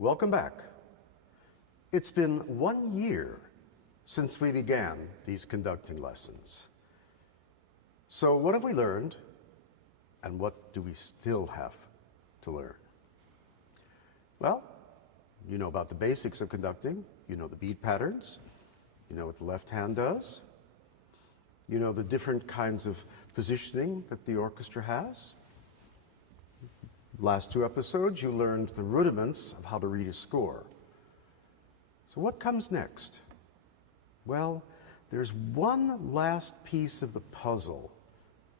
Welcome back. It's been 1 year since we began these conducting lessons. So what have we learned, and what do we still have to learn? Well, you know about the basics of conducting. You know the beat patterns. You know what the left hand does. You know the different kinds of positioning that the orchestra has. Last 2 episodes, you learned the rudiments of how to read a score. So what comes next? Well, there's one last piece of the puzzle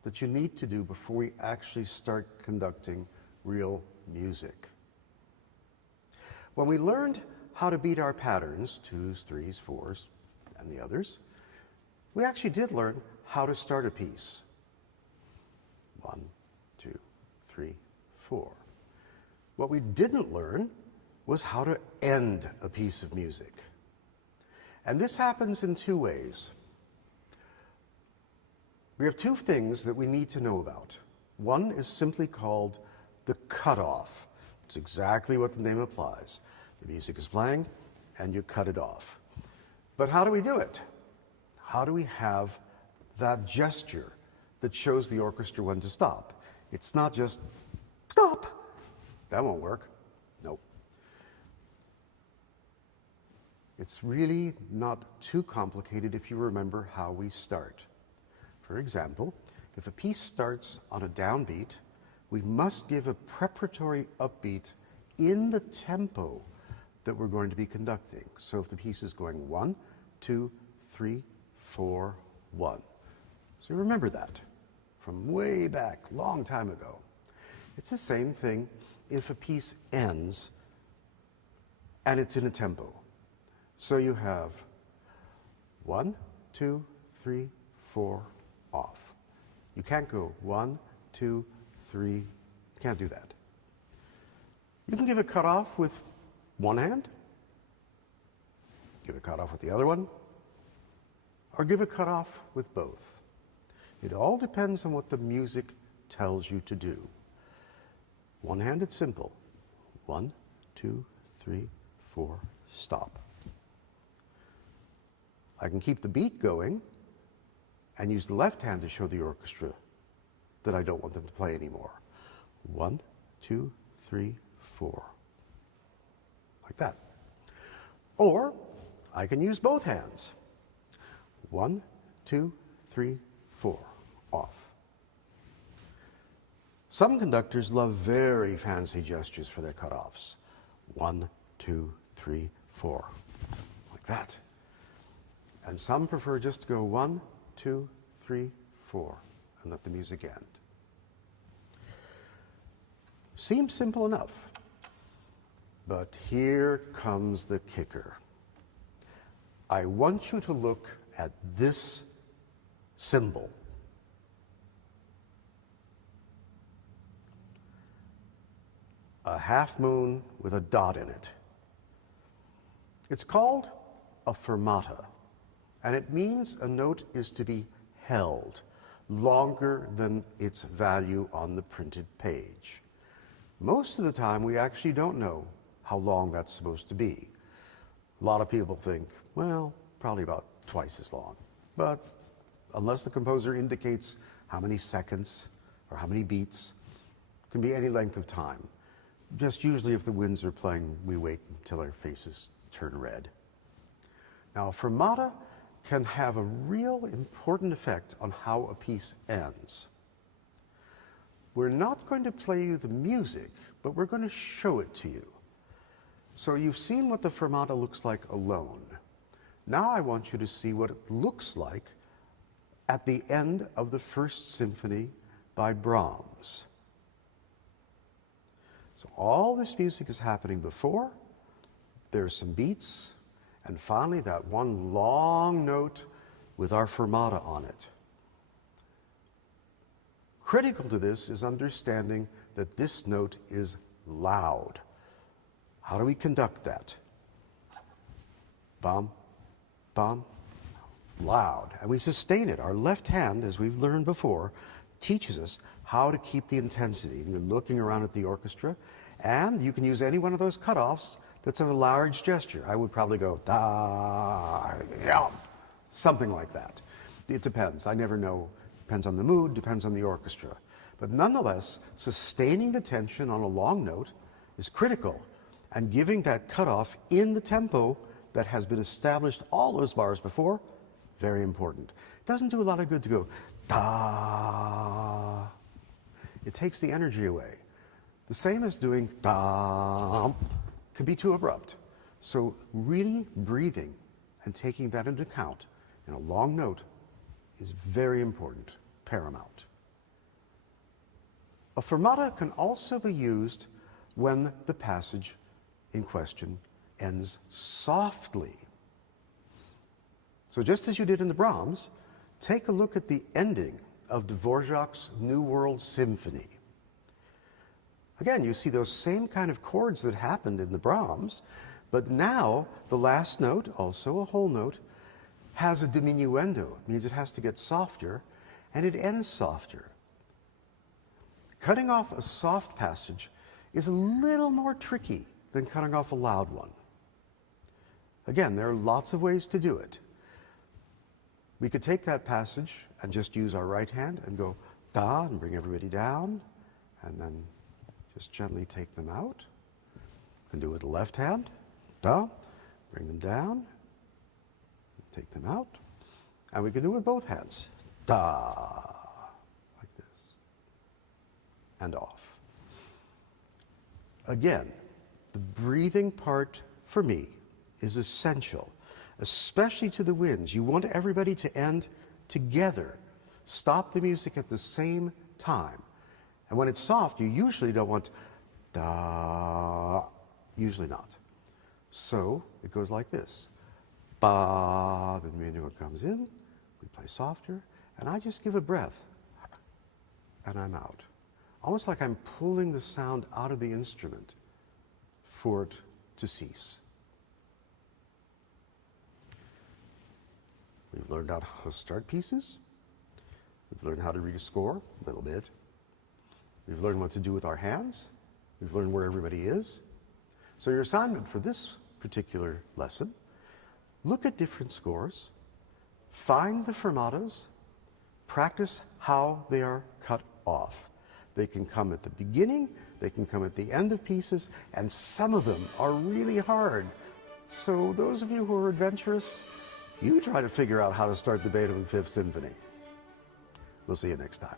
that you need to do before we actually start conducting real music. When we learned how to beat our patterns, 2s, 3s, 4s, and the others, we actually did learn how to start a piece. 1, 2, 3, 4. What we didn't learn was how to end a piece of music. And this happens in 2 ways. We have 2 things that we need to know about. One is simply called the cutoff. It's exactly what the name implies. The music is playing, and you cut it off. But how do we do it? How do we have that gesture that shows the orchestra when to stop? It's not just, stop! That won't work. Nope. It's really not too complicated if you remember how we start. For example, if a piece starts on a downbeat, we must give a preparatory upbeat in the tempo that we're going to be conducting. So if the piece is going 1, 2, 3, 4, 1. So remember that from way back, long time ago. It's the same thing if a piece ends and it's in a tempo. So you have 1, 2, 3, 4, off. You can't go 1, 2, 3, you can't do that. You can give a cutoff with one hand, give a cutoff with the other one, or give a cutoff with both. It all depends on what the music tells you to do. One hand, it's simple. 1, 2, 3, 4, stop. I can keep the beat going and use the left hand to show the orchestra that I don't want them to play anymore. 1, 2, 3, 4. Like that. Or I can use both hands. 1, 2, 3, 4. Off. Some conductors love very fancy gestures for their cutoffs. 1, 2, 3, 4. Like that. And some prefer just to go 1, 2, 3, 4, and let the music end. Seems simple enough, but here comes the kicker. I want you to look at this symbol. A half moon with a dot in it. It's called a fermata, and it means a note is to be held longer than its value on the printed page. Most of the time, we actually don't know how long that's supposed to be. A lot of people think, well, probably about twice as long. But unless the composer indicates how many seconds or how many beats, it can be any length of time. Just usually if the winds are playing, we wait until our faces turn red. Now, a fermata can have a real important effect on how a piece ends. We're not going to play you the music, but we're going to show it to you. So you've seen what the fermata looks like alone. Now I want you to see what it looks like at the end of the First Symphony by Brahms. So all this music is happening before, there's some beats, and finally that one long note with our fermata on it. Critical to this is understanding that this note is loud. How do we conduct that? Bum, bum, loud. And we sustain it. Our left hand, as we've learned before, teaches us how to keep the intensity. And you're looking around at the orchestra, and you can use any one of those cutoffs that's a large gesture. I would probably go da, yeah, something like that. It depends. I never know. Depends on the mood, depends on the orchestra. But nonetheless, sustaining the tension on a long note is critical, and giving that cutoff in the tempo that has been established all those bars before, very important. It doesn't do a lot of good to go da. It takes the energy away. The same as doing da can be too abrupt. So really breathing and taking that into account in a long note is very important, paramount. A fermata can also be used when the passage in question ends softly. So just as you did in the Brahms, take a look at the ending of Dvorak's New World Symphony. Again, you see those same kind of chords that happened in the Brahms, but now the last note, also a whole note, has a diminuendo. It means it has to get softer, and it ends softer. Cutting off a soft passage is a little more tricky than cutting off a loud one. Again, there are lots of ways to do it. We could take that passage and just use our right hand and go da and bring everybody down, and then just gently take them out. We can do it with the left hand, da, bring them down, take them out. And we can do it with both hands, da, like this, and off. Again, the breathing part for me is essential, especially to the winds. You want everybody to end together. Stop the music at the same time. And when it's soft, you usually don't want da, usually not. So it goes like this. Ba, the diminuendo comes in, we play softer, and I just give a breath, and I'm out. Almost like I'm pulling the sound out of the instrument for it to cease. We've learned how to start pieces. We've learned how to read a score, a little bit. We've learned what to do with our hands. We've learned where everybody is. So your assignment for this particular lesson, look at different scores, find the fermatas, practice how they are cut off. They can come at the beginning, they can come at the end of pieces, and some of them are really hard. So those of you who are adventurous, you try to figure out how to start the Beethoven Fifth Symphony. We'll see you next time.